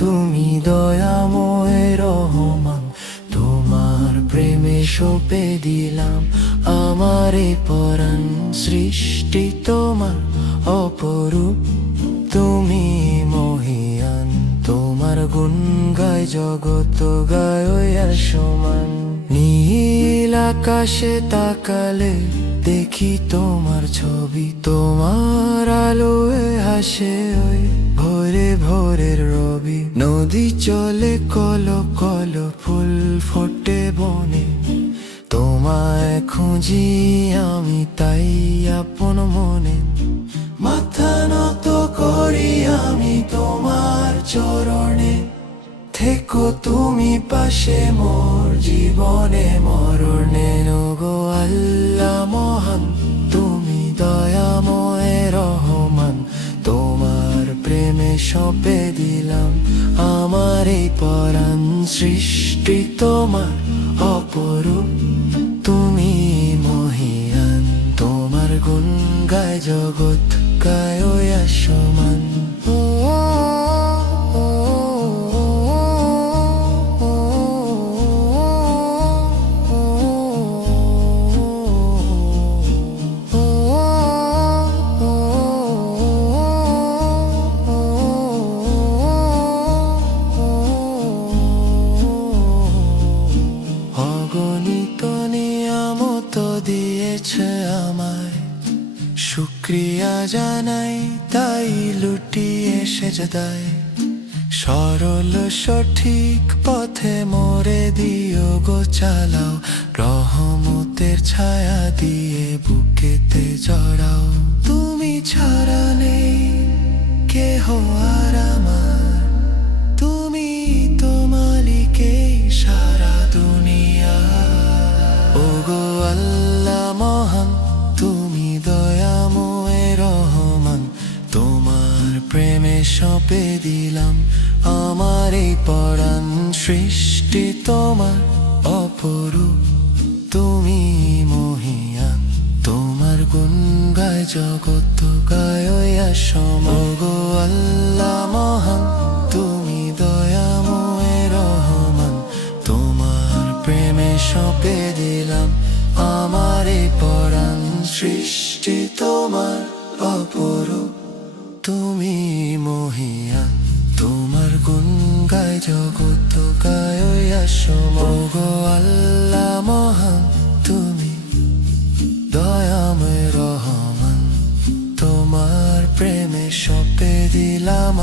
তুমি দয়াময় রহমান তোমার প্রেমে সপে দিলাম আমার পরাণ সৃষ্টি তোমার অপরূপ। তুমি মহিয়ান, তোমার গুণ গায় জগত গায় সমান। নীল আকাশে তাকালে দেখি তোমার ছবি, তোমার আলোয় হাসে ওই ভোরে ভোরের রবি। নদী চলে কল কল, ফুল ফোটে বনে তোমায় খুঁজি আমি তাই আপন মনে। মাথা নত করি আমি তোমার চরণে। থেকো তুমি পাশে মোর জীবনে মরণে। গো আল্লাহ মহান, তুমি দয়াময় রহমান। তোমার প্রেমে সপে দিলাম আমার এই পরাণ সৃষ্টি তোমার অপরূপ গায় জগৎ গায় সমান। অগণিত নিয়ামত দিয়েছে আমায়। শুক্রিয়া জানাই, তাই লুটিয়ে সেজদায় সরল সঠিক পথে মোরে দিও গো চালাও, রহমতের ছায়া দিয়ে বুকেতে জড়াও। তুমি ছাড়া নেই কেহ আর প্রেমে সপে দিলাম আমার এই পরাণ সৃষ্টি তোমার অপরূপ। তুমি মহিয়ান তোমার গুণ গায় জগত গায় সমগো আল্লাহ মহান, তুমি দয়াময় রহমান। তোমার প্রেমে সপে দিলাম আমার এই পরাণ সৃষ্টি তোমার অপরূপ। তুমি মহিয়া, তোমার গুণ গায় জগত গায় আসম আল্লাহ মহান, তুমি দয়াময় রহমান, তোমার প্রেমে সপে দিলাম